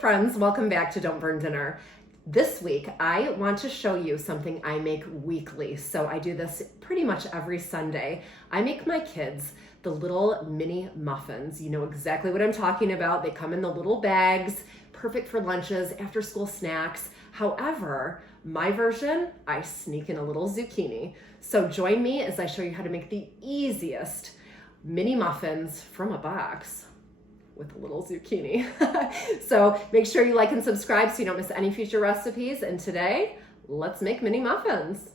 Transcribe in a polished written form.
friends, welcome back to Don't Burn Dinner. This week, I want to show you something I make weekly. So I do this pretty much every Sunday. I make my kids the little mini muffins. You know exactly what I'm talking about. They come in the little bags, perfect for lunches, after school snacks. However, my version, I sneak in a little zucchini. So join me as I show you how to make the easiest mini muffins from a box with a little zucchini. So make sure you like and subscribe so you don't miss any future recipes. And today, let's make mini muffins.